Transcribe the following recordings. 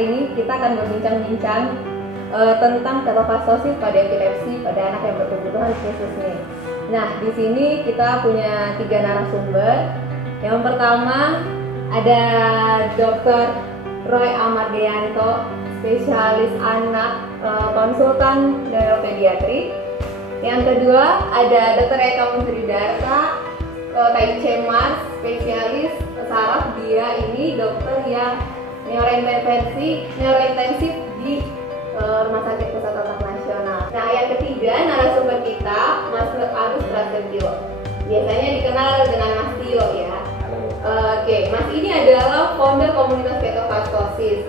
ini kita akan berbincang-bincang tentang ketofastosis pada epilepsi pada anak yang berkebutuhan khusus nih. Nah, di sini kita punya 3 narasumber. Yang pertama ada Dr. Roy Amardianto, spesialis anak, konsultan neuropediatri. Yang kedua ada Dr. Eka Musridarta, TIC-Mas, spesialis saraf. Dia ini dokter yang neurointensif di Rumah Sakit Pusat Otak Nasional. Nah, yang ketiga narasumber kita Mas Agus Prasetyo, biasanya dikenal dengan Mas Tio ya. Oke, Mas ini adalah founder komunitas ketofastosis.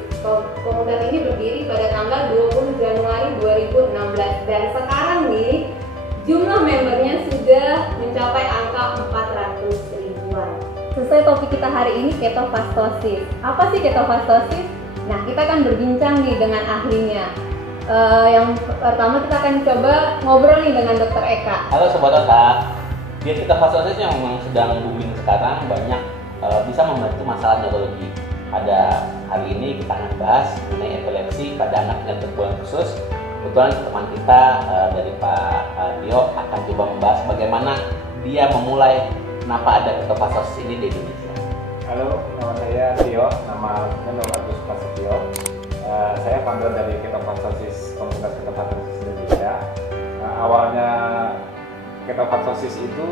Komunitas ini berdiri pada tanggal 20 Januari 2016 dan sekarang nih jumlah membernya sudah mencapai angka 400 ribuan. Sesuai topik kita hari ini, ketofastosis. Apa sih ketofastosis? Nah, kita akan berbincang nih dengan ahlinya. Yang pertama kita akan coba ngobrol nih dengan Dr. Eka. Halo Sobat Otak. Diet ketofastosis yang memang sedang booming sekarang banyak bisa membantu masalah neurologi. Pada hari ini kita akan bahas mengenai epilepsi pada anak dengan kebutuhan khusus. Kebetulan teman kita dari Pak Tio akan coba membahas bagaimana dia memulai kenapa ada ketofastosis ini di Indonesia. Halo, nama saya Tio, nama Menur Agus Prasetyo. Saya founder dari ketofastosis, komunitas ketofastosis Indonesia. Awalnya ketofastosis itu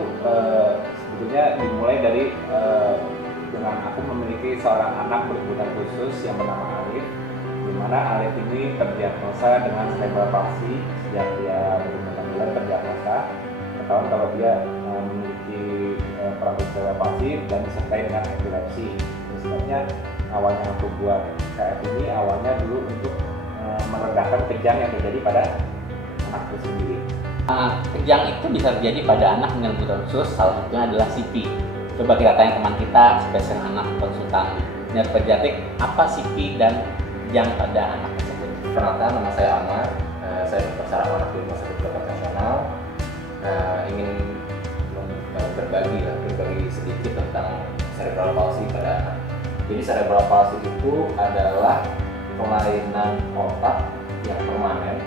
sebetulnya dimulai dari dengan aku memiliki seorang anak berkebutuhan khusus yang bernama Alif, di mana Alif ini terdiagnosa dengan cerebral palsy sejak dia berumur 6 bulan terdiagnosa. Ketahuan kalau dia memiliki problem cerebral palsy dan disertai dengan epilepsi. Sebabnya awalnya aku buat KF ini awalnya dulu untuk meredakan kejang yang terjadi pada anak itu sendiri. Kejang itu bisa terjadi pada anak dengan kebutuhan khusus, salah satunya adalah CP. Coba kita tanya teman kita, spesialis anak konsultan neuropediatrik, apa CP dan kejang pada anak tersebut? Perkenalkan, nama saya Amar, saya dokter saraf anak di Rumah Sakit Otak Nasional. Ingin berbagi sedikit tentang cerebral palsy pada anak. Jadi cerebral palsy itu adalah kelainan otak yang permanen,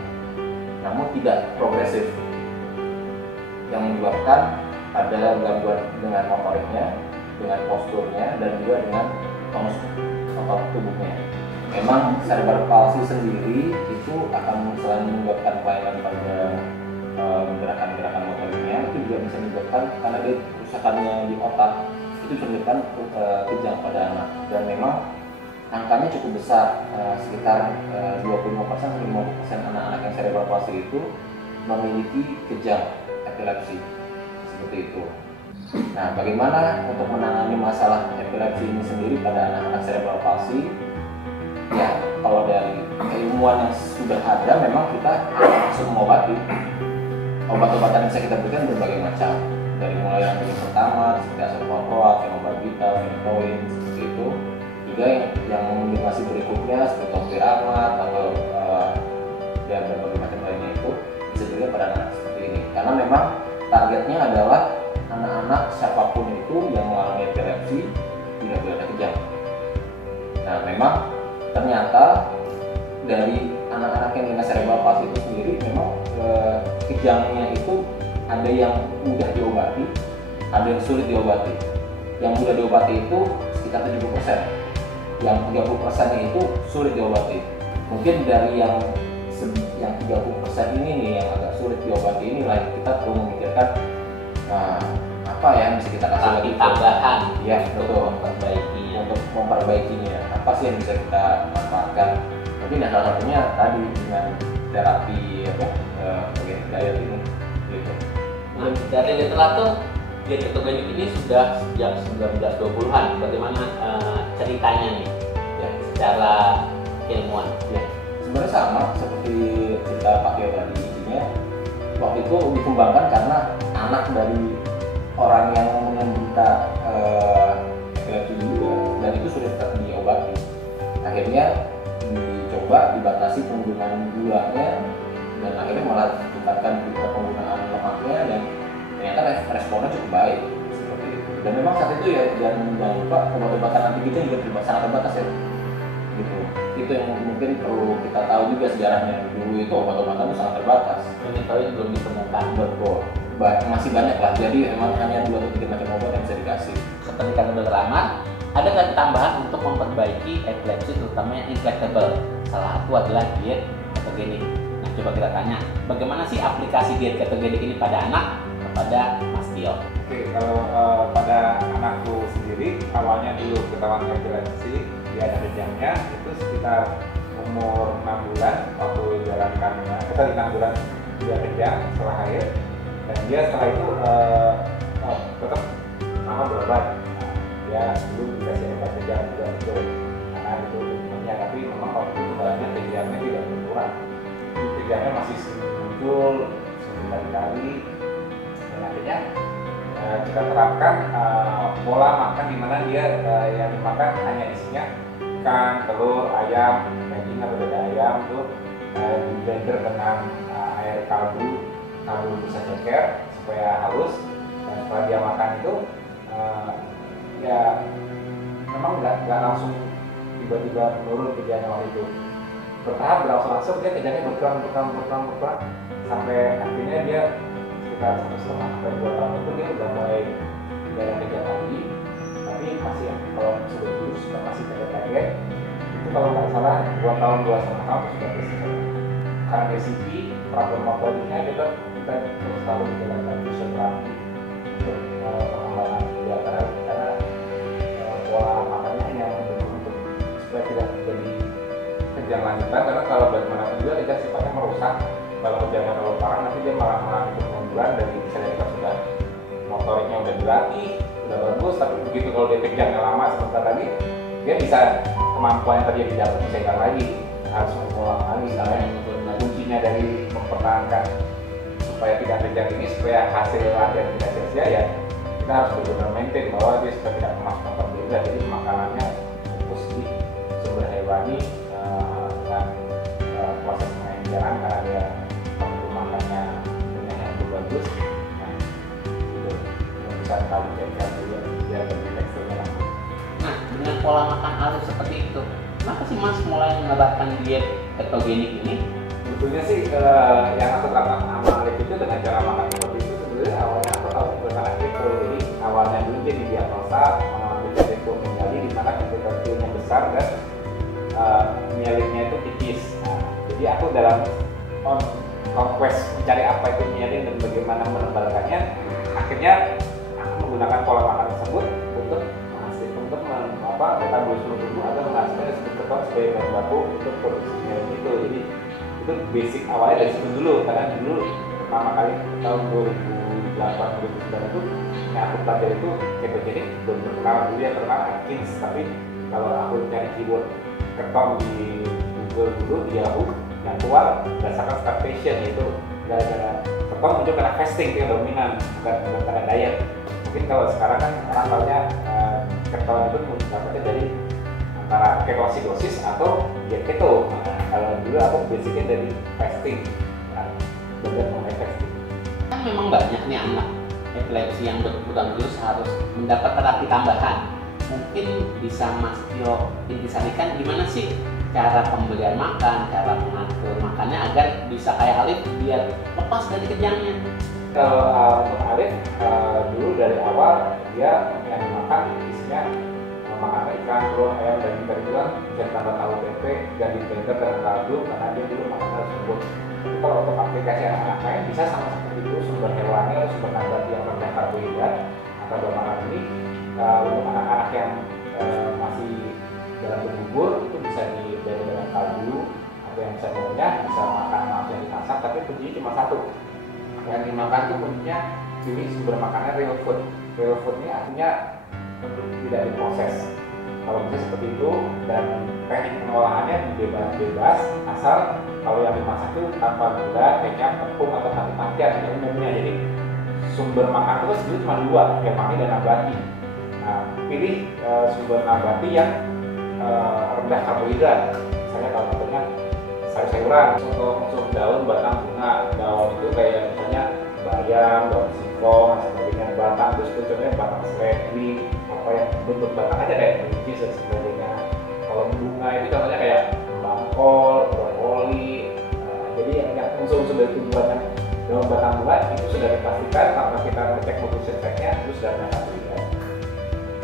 namun tidak progresif, yang menyebabkan ada gangguan dengan motoriknya, dengan posturnya, dan juga dengan tonus otot tubuhnya. Memang cerebral palsy sendiri itu akan selain menyebabkan kelainan pada gerakan-gerakan motoriknya, itu juga bisa menyebabkan karena dia kerusakannya di otak, itu bisa menyebabkan kejang pada anak. Dan memang angkanya cukup besar, sekitar 25% anak-anak yang cerebral palsy itu memiliki kejang epilepsi seperti itu. Nah, bagaimana untuk menangani masalah epilepsi ini sendiri pada anak-anak cerebral palsy? Ya, kalau dari keilmuan yang sudah ada, memang kita langsung mengobati. Obat-obatan yang bisa kita berikan berbagai macam, dari mulai yang pertama seperti asetilvalproat, fenobarbital, phenytoin, seperti itu. Juga yang masih berikutnya seperti topiramate atau dan berbagai macam lainnya itu bisa juga pada anak seperti ini. Karena memang targetnya adalah anak-anak siapapun itu yang mengalami epilepsi tidak boleh ada kejang. Nah, memang ternyata dari anak-anak yang dengan cerebral palsy itu sendiri memang kejangnya itu ada yang mudah diobati, ada yang sulit diobati. Yang mudah diobati itu sekitar 70%. Yang 30%-nya itu sulit diobati. Mungkin dari yang 30% ini nih yang agak sulit diobati inilah yang kita perlu memikirkan apa yang bisa kita kasih lagi tambahan ya, betul, untuk memperbaikinya. Apa sih yang bisa kita manfaatkan? Mungkin salah satunya tadi dengan terapi bagian diet ini gitu. Nah, dari literatur diet ketogenik ini sudah sejak 1920-an. Bagaimana ceritanya nih ya secara ilmuwan? Ya, sebenarnya sama seperti cerita Pak Tio tadi. Intinya waktu itu dikembangkan karena anak dari orang yang menderita epilepsi juga, dan itu sudah diobati. Akhirnya dicoba dibatasi penggunaan gulanya, dan akhirnya malah tingkatkan juga penggunaan lemaknya, dan ternyata responnya cukup baik seperti itu. Dan memang saat itu ya jangan lupa obat-obatan anti kita juga sangat terbatas ya gitu. itu yang mungkin perlu kita tahu juga sejarahnya. Dulu itu obat-obatan itu sangat terbatas. Penyakit belum ditemukan. Betul. Masih banyak lah. Jadi emang hanya 2 atau 3 macam obat yang bisa dikasih. Seperti kata Dr. Ahmad, ada tadi tambahan untuk memperbaiki epilepsi terutama yang intractable. Salah satu adalah diet ketogenik. Nah, coba kita tanya, bagaimana sih aplikasi diet ketogenik ini pada anak? Kepada Mas Tio. Oke, kalau pada anakku sendiri, awalnya dulu ketahuan epilepsi, dia ada kejangnya, itu sekitar umur 6 bulan, waktu jalan kandungan, kita di 6 bulan dia kejang setelah lahir, dan dia setelah itu tetap lama berobat. Nah, dia dulu dikasih obat kejang juga itu, karena itu temennya, tapi memang waktu itu badannya kejangnya tidak berkurang, kejangnya masih muncul 9 kali. Akhirnya kita terapkan pola makan di mana dia yang dimakan hanya isinya ikan, telur, ayam, daging atau dada ayam tuh di blender dengan air kaldu bisa ceker supaya halus, dan setelah dia makan itu ya memang nggak langsung tiba-tiba menurun kejangnya waktu itu, bertahap berangsur-angsur dia kejangnya berkurang sampai akhirnya dia sekitar 1,5 sampai 2 tahun itu dia udah mulai jarang kejang lagi, tapi masih kalau sudah lulus masih kaget itu kalau nggak salah 2 tahun 2,5 tahun sudah selesai. Karena resipi problem motoriknya kita terus selalu menjalankan fisioterapi untuk pengembangan dia, karena pola makannya hanya untuk supaya tidak terjadi kejang lanjutan, karena kalau bagaimanapun juga kejang sifatnya merusak. Kalau kejangnya terlalu parah nanti dia malah dari misalnya kita sudah motoriknya udah dilatih, udah bagus, tapi begitu kalau dia kejangnya lama sebentar lagi, dia bisa kemampuan yang terjadi dapat bisa hilang lagi, harus mengulang lagi. Karena kuncinya dari mempertahankan supaya tidak kejang ini, supaya hasil latihan tidak sia-sia ya, kita harus benar-benar maintain bahwa dia supaya tidak kemasukan berbeda. Jadi makanannya fokus di sumber hewani dengan proses pengajaran, karena dia makannya bagus, nah itu bisa tahu jadi biar lebih teksturnya langsung. Nah, dengan pola makan alif seperti itu, kenapa sih Mas mulai menerapkan diet ketogenik ini? Sebetulnya sih yang aku terapkan sama Alif itu dengan cara makan seperti itu, sebenarnya awalnya aku tahu bagaimana keto. Jadi awalnya dulu dia didiagnosa mengalami keto menjadi di mana keto-ketonya besar dan mielinnya itu tipis. Nah, jadi aku dalam conquest mencari apa itu mielin dan bagaimana menebalkannya, akhirnya aku menggunakan pola makan tersebut untuk metabolisme tubuh atau menghasilkan disebut keton sebagai bahan baku untuk produksi mielin itu. Jadi itu basic awalnya dari situ dulu, karena dulu pertama kali tahun 2008-2009 itu yang aku pelajari itu ketogenik belum terkenal. Dulu yang terkenal Atkins, tapi kalau aku cari keyword keton di Google dulu, di Yahoo, yang keluar berdasarkan starvation, yaitu gara-gara keton muncul karena fasting yang dominan, bukan karena diet. Mungkin kalau sekarang kan orang tahunya keton itu mendapatnya dari antara ketosidosis atau diet keto. Nah, kalau dulu aku basicnya dari fasting, benar mengenai fasting. Kan memang banyak nih anak epilepsi yang berkebutuhan khusus harus mendapat terapi tambahan. Mungkin bisa Mas Tio intisarikan gimana sih cara pemberian makan, cara mengatur makannya agar bisa kayak Alif biar lepas dari kejangnya. Kalau untuk Alif dulu dari awal dia yang dimakan isinya makan ikan, telur, ayam, daging, tadi bilang bisa tambah tahu tempe dan di blender dengan kaldu, karena dia dulu makan harus sempur. Kalau untuk aplikasi anak-anak lain bisa sama seperti itu, sumber hewani atau sumber nabati yang rendah karbohidrat atau bermakan ini. Untuk anak-anak yang masih dalam bergugur itu bisa di blender dengan kaldu, atau yang bisa maunya bisa makan langsung yang dimasak, tapi kuncinya cuma satu, yang dimakan itu kuncinya pilih sumber makannya real food. Real food ini artinya tidak diproses. Kalau bisa seperti itu, dan teknik pengolahannya bebas, asal kalau yang dimasak itu tanpa gula, kecap, tepung atau mati-matian yang umumnya. Jadi sumber makan itu sebenarnya cuma dua, hewani dan nabati. Nah, pilih sumber nabati yang rendah karbohidrat. Misalnya kalau contohnya sayur-sayuran, untuk daun, batang, bunga. Daun itu kayak misalnya bayam, daun singkong, sebagainya. Batang itu sebetulnya batang seledri, apa yang bentuk batang aja kayak buncis dan sebagainya. Kalau bunga itu contohnya kayak sudah tumbuhan dalam batang buah itu sudah dipastikan tanpa kita ngecek nutrisi efeknya itu sudah mengakibatkan.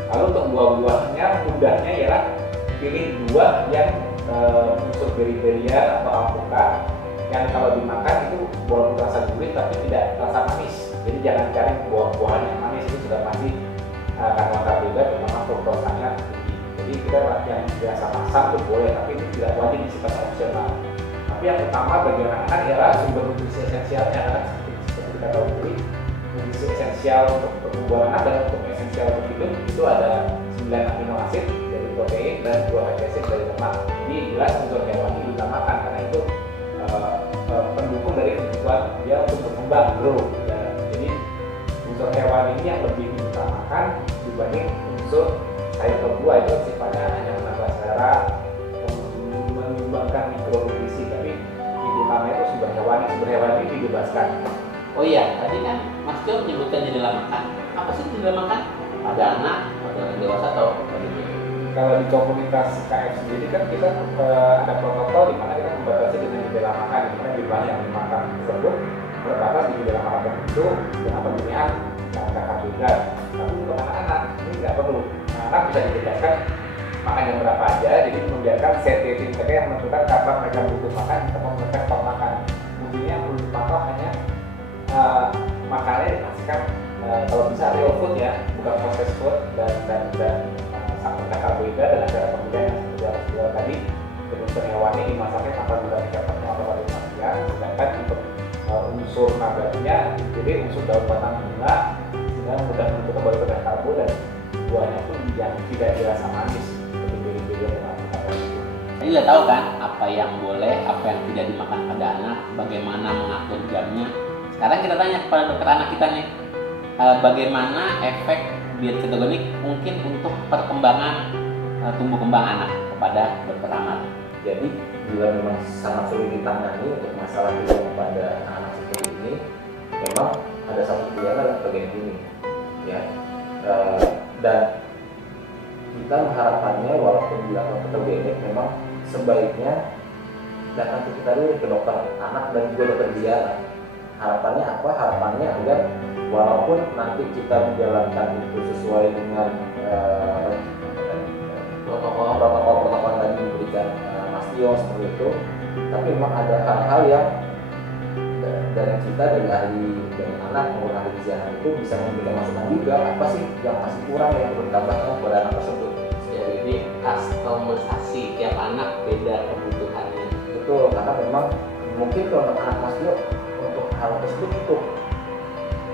Lalu untuk buah-buahnya mudahnya ialah pilih buah yang unsur beri-berian atau alpukat yang kalau dimakan itu walaupun terasa gurih tapi tidak terasa manis. Jadi jangan cari buah-buahan yang manis, itu sudah pasti kandungan karbohidrat terutama fruktosanya tinggi. Jadi kita yang biasa masak itu boleh, tapi itu tidak wajib disifat opsional. Tapi yang utama bagi anak-anak ialah sumber nutrisi esensialnya, karena seperti kita tahu tadi, nutrisi esensial untuk pertumbuhan anak dan untuk esensial untuk hidup itu ada 9 amino asid dari protein dan 2 fatty acid dari lemak. Jadi jelas unsur hewani diutamakan karena itu pendukung dari kebutuhan dia untuk berkembang, grow. Jadi unsur hewani ini yang lebih diutamakan dibanding unsur sayur atau buah, itu sifatnya hanya menambah selera, menyumbangkan mikronutrisi, tapi ibu utama itu sumber hewani dibebaskan. Oh iya, tadi kan Mas Jo menyebutkan jendela makan. Apa sih jendela makan? Pada anak, pada dewasa atau pada Kalau di komunitas KF sendiri kan kita ada protokol di mana kita membatasi dengan jendela makan, di mana jumlah yang dimakan tersebut terbatas di jendela makan tertentu dengan pemilihan kata karbohidrat. Tapi untuk anak-anak ini tidak perlu. Anak bisa dibebaskan makan yang berapa aja, jadi membiarkan satiety mereka yang menentukan kapan mereka butuh makan atau mereka stop makan. Intinya yang perlu dipantau hanya makannya dipastikan kalau bisa real food ya, bukan processed food dan sangat karbohidrat dan acara pemilihan yang seperti yang saya tadi. Unsur hewani dimasaknya tanpa gula kecapatnya atau pada matian, sedangkan untuk unsur nabatinya jadi unsur daun batang bunga sehingga mudah untuk kembali ke karbo dan buahnya pun yang tidak dirasa manis seperti beri-beri dan apa itu. Ini udah tahu kan apa yang boleh, apa yang tidak dimakan pada anak, bagaimana mengatur jamnya. Sekarang kita tanya kepada dokter anak kita nih, bagaimana efek diet ketogenik mungkin untuk perkembangan tumbuh kembang anak kepada dokter anak. Jadi bila memang sangat sulit ditangani untuk masalah diet pada anak seperti ini, memang ada satu pilihan adalah ketogenik ini, ya. Dan kita mengharapkannya walaupun dilakukan ketogenik memang sebaiknya datang ke kita dulu ke dokter anak dan juga dokter gizi. Harapannya apa? Harapannya agar walaupun nanti kita menjalankan itu sesuai dengan protokol yang tadi diberikan Mas Tio seperti itu, tapi memang ada hal-hal yang dari kita, dari ahli dari anak maupun ahli gizi anak itu bisa memberikan masukan juga apa sih yang masih kurang yang perlu ditambahkan kepada anak tersebut. Jadi customisasi tiap anak beda kebutuhannya. Betul, karena memang mungkin kalau anak Mas Tio untuk hal tersebut cukup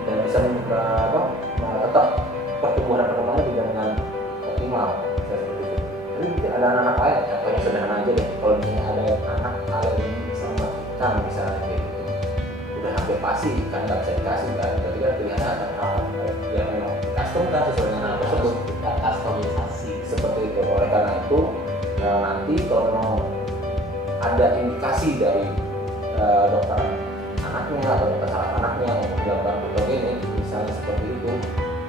dan bisa tetap pertumbuhan perkembangan dengan optimal. Tapi mungkin ada anak-anak lain ya, yang sederhana aja deh. Kalau misalnya ada anak alergi sama ikan misalnya kayak gitu, udah hampir pasti kan nggak bisa dikasih kan. Berarti kan pilihannya ada hal yang memang custom kan sesuai dengan anak tersebut. Kita customisasi Seperti itu. Oleh karena itu nanti kalau mau ada indikasi dari dokter anaknya atau dokter saraf anaknya untuk dilakukan ketogenik misalnya seperti itu,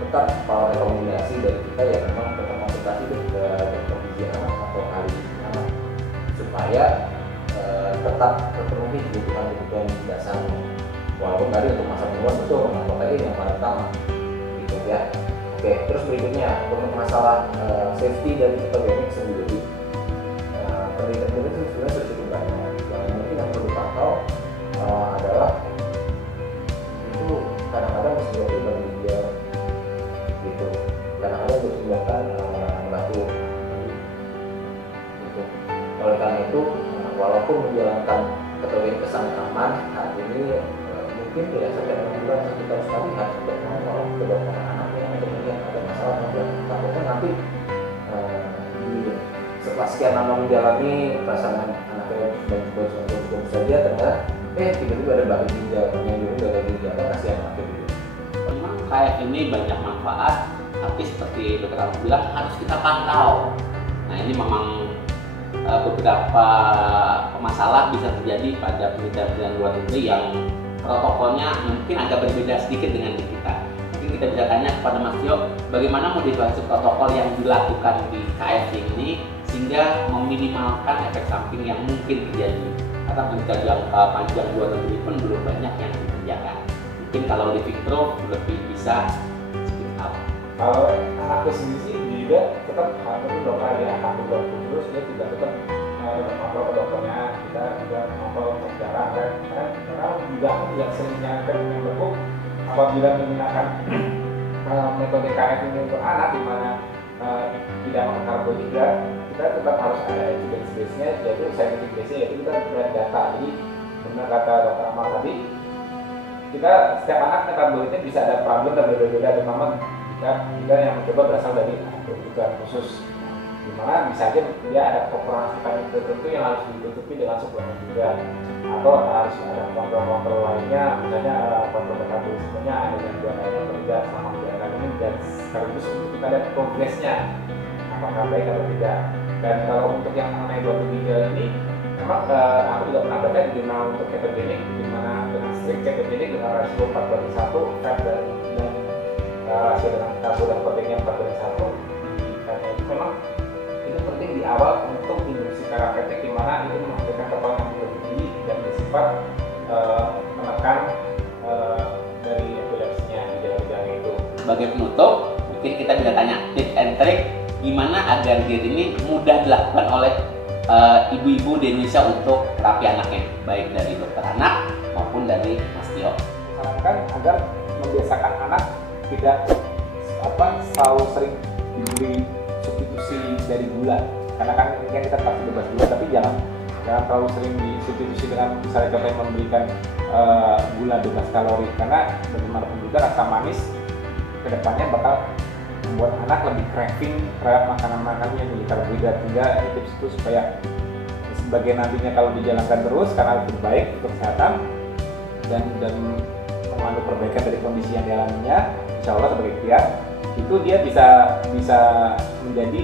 tetap kalau rekomendasi dari kita ya memang tetap konsultasi ke dokter gizi anak atau ahli gizi anak supaya tetap terpenuhi kebutuhan dasarnya. Walaupun tadi untuk masa penuaan betul protein yang paling utama gitu ya. Oke, terus berikutnya untuk masalah safety dari ketogenik sendiri, penelitian itu sebenarnya sudah cukup banyak. Yang mungkin yang perlu dipantau adalah itu kadang-kadang menyebabkan ginjal gitu, kadang-kadang menyebabkan batu gitu. Oleh karena itu walaupun menjalankan ketogenik kesan aman saat ini mungkin ya setiap 6 bulan kita harus sekali harus bertolong ke dokter anaknya untuk melihat ada masalah atau takutnya nanti setelah sekian lama menjalani pasangan anaknya bagus saja ternyata tiba-tiba ada batu ginjal, yang juga ada ginjal, kan kasihan anaknya gitu. Memang KF ini banyak manfaat, tapi seperti dokter Ahmad bilang harus kita pantau. Nah ini memang beberapa masalah bisa terjadi pada penelitian luar negeri yang protokolnya mungkin agak berbeda sedikit dengan di kita. Mungkin kita bisa tanya kepada Mas Tio, bagaimana modifikasi protokol yang dilakukan di KF ini sehingga meminimalkan efek samping yang mungkin terjadi karena untuk jangka panjang 2 tahun ini pun belum banyak yang dikerjakan. Mungkin kalau di Victro lebih bisa speak up. Kalau anakku sendiri sih juga tetap harus dokter ya, akan berdoa terus, dia juga tetap ngobrol ke dokternya, kita juga ngobrol bicara kan, karena juga sering menyarankan dengan berku apabila menggunakan metode KF ini untuk anak di mana tidak makan karbohidrat, kita tetap harus ada evidence base-nya, yaitu scientific base-nya, yaitu kita punya data. Jadi benar kata Dr. Amal tadi, kita setiap anak karbohidratnya bisa ada problem dan berbeda-beda, terutama jika yang mencoba berasal dari kebutuhan khusus, dimana bisa aja dia ada kekurangan vitamin tertentu yang harus ditutupi dengan suplemen juga, atau harus ada kontrol-kontrol lainnya, misalnya kontrol metabolismenya ada gangguan lainnya atau tidak selama menjalankan ini, dan sekaligus untuk kita lihat progresnya apakah baik atau tidak. Dan kalau untuk yang mengenai 2 ginjal ini, memang aku juga pernah baca di jurnal untuk ketogenik, di mana dengan strict ketogenik dengan rasio 4:1 fat dan rasio dengan karbo dan proteinnya 4:1, karena itu memang itu penting di awal untuk induksi terapeutik, di mana itu menghasilkan kekebalan yang lebih tinggi dan bersifat menekan dari epilepsinya di gejala-gejala itu. Sebagai penutup, mungkin kita bisa tanya tips and trick gimana agar diet ini mudah dilakukan oleh ibu-ibu di Indonesia untuk terapi anaknya, baik dari dokter anak maupun dari Mas Tio. Sarankan agar membiasakan anak tidak selalu sering diberi substitusi dari gula, karena kan ini kan kita pasti bebas gula, tapi jangan terlalu sering disubstitusi dengan misalnya contohnya memberikan gula bebas kalori, karena bagaimanapun juga rasa manis kedepannya bakal membuat anak lebih craving terhadap makanan-makanan yang tinggi karbohidrat. Sehingga tips itu supaya sebagai nantinya kalau dijalankan terus karena lebih baik untuk kesehatan dan mengandung perbaikan dari kondisi yang dialaminya, insya Allah sebagai ikhtiar itu dia bisa menjadi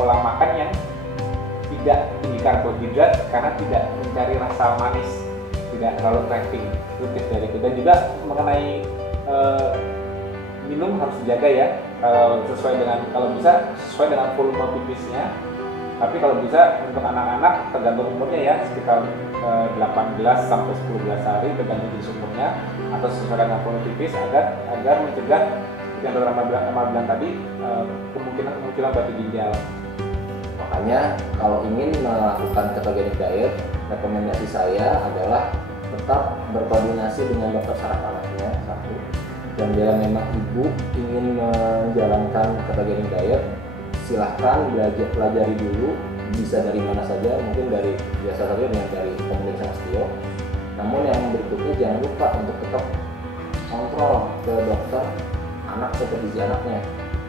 pola makan yang tidak tinggi karbohidrat karena tidak mencari rasa manis, tidak terlalu craving. Itu tips dari itu. Dan juga mengenai minum harus dijaga ya, sesuai dengan, kalau bisa sesuai dengan volume pipisnya. Tapi kalau bisa untuk anak-anak tergantung umurnya ya, sekitar 8 gelas sampai 10 gelas sehari tergantung jenis umurnya, atau sesuai dengan volume pipis agar mencegah yang Amal bilang tadi kemungkinan kemunculan batu ginjal. Makanya kalau ingin melakukan ketogenic diet, rekomendasi saya adalah tetap berkoordinasi dengan dokter saraf anaknya, satu. Dan bila memang ibu ingin menjalankan ketogenic diet, silahkan pelajari dulu, bisa dari mana saja, mungkin dari biasa saja dengan dari komunitas Mas Tio. Namun yang berikutnya jangan lupa untuk tetap kontrol ke dokter anak atau kondisi anaknya.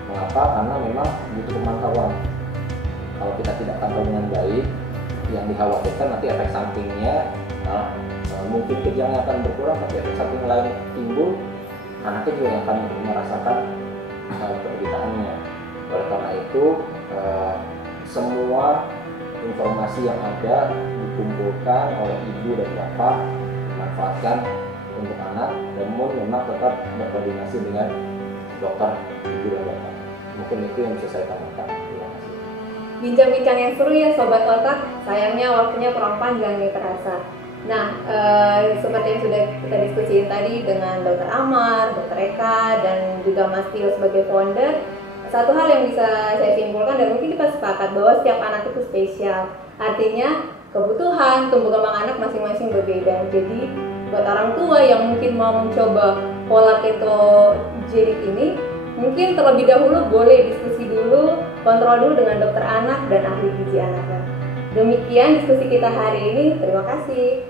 Mengapa? Karena memang butuh pemantauan. Kalau kita tidak pantau dengan baik, yang dikhawatirkan nanti efek sampingnya mungkin kejangnya akan berkurang, tapi efek samping lain timbul, anaknya juga akan merasakan penderitaannya. Oleh karena itu, semua informasi yang ada dikumpulkan oleh ibu dan bapak, manfaatkan untuk anak, namun memang tetap berkoordinasi dengan dokter ibu dan bapak. Mungkin itu yang bisa saya tambahkan. Terima kasih. Bincang-bincang yang seru ya Sobat Otak, sayangnya waktunya kurang panjang nih terasa. Nah, seperti yang sudah kita diskusiin tadi dengan Dr. Amar, Dr. Eka, dan juga Mas Tio sebagai founder, satu hal yang bisa saya simpulkan dan mungkin kita sepakat bahwa setiap anak itu spesial. Artinya kebutuhan tumbuh kembang anak masing-masing berbeda. Jadi buat orang tua yang mungkin mau mencoba pola ketogenik ini, mungkin terlebih dahulu boleh diskusi dulu, kontrol dulu dengan dokter anak dan ahli gizi anak. Demikian diskusi kita hari ini. Terima kasih.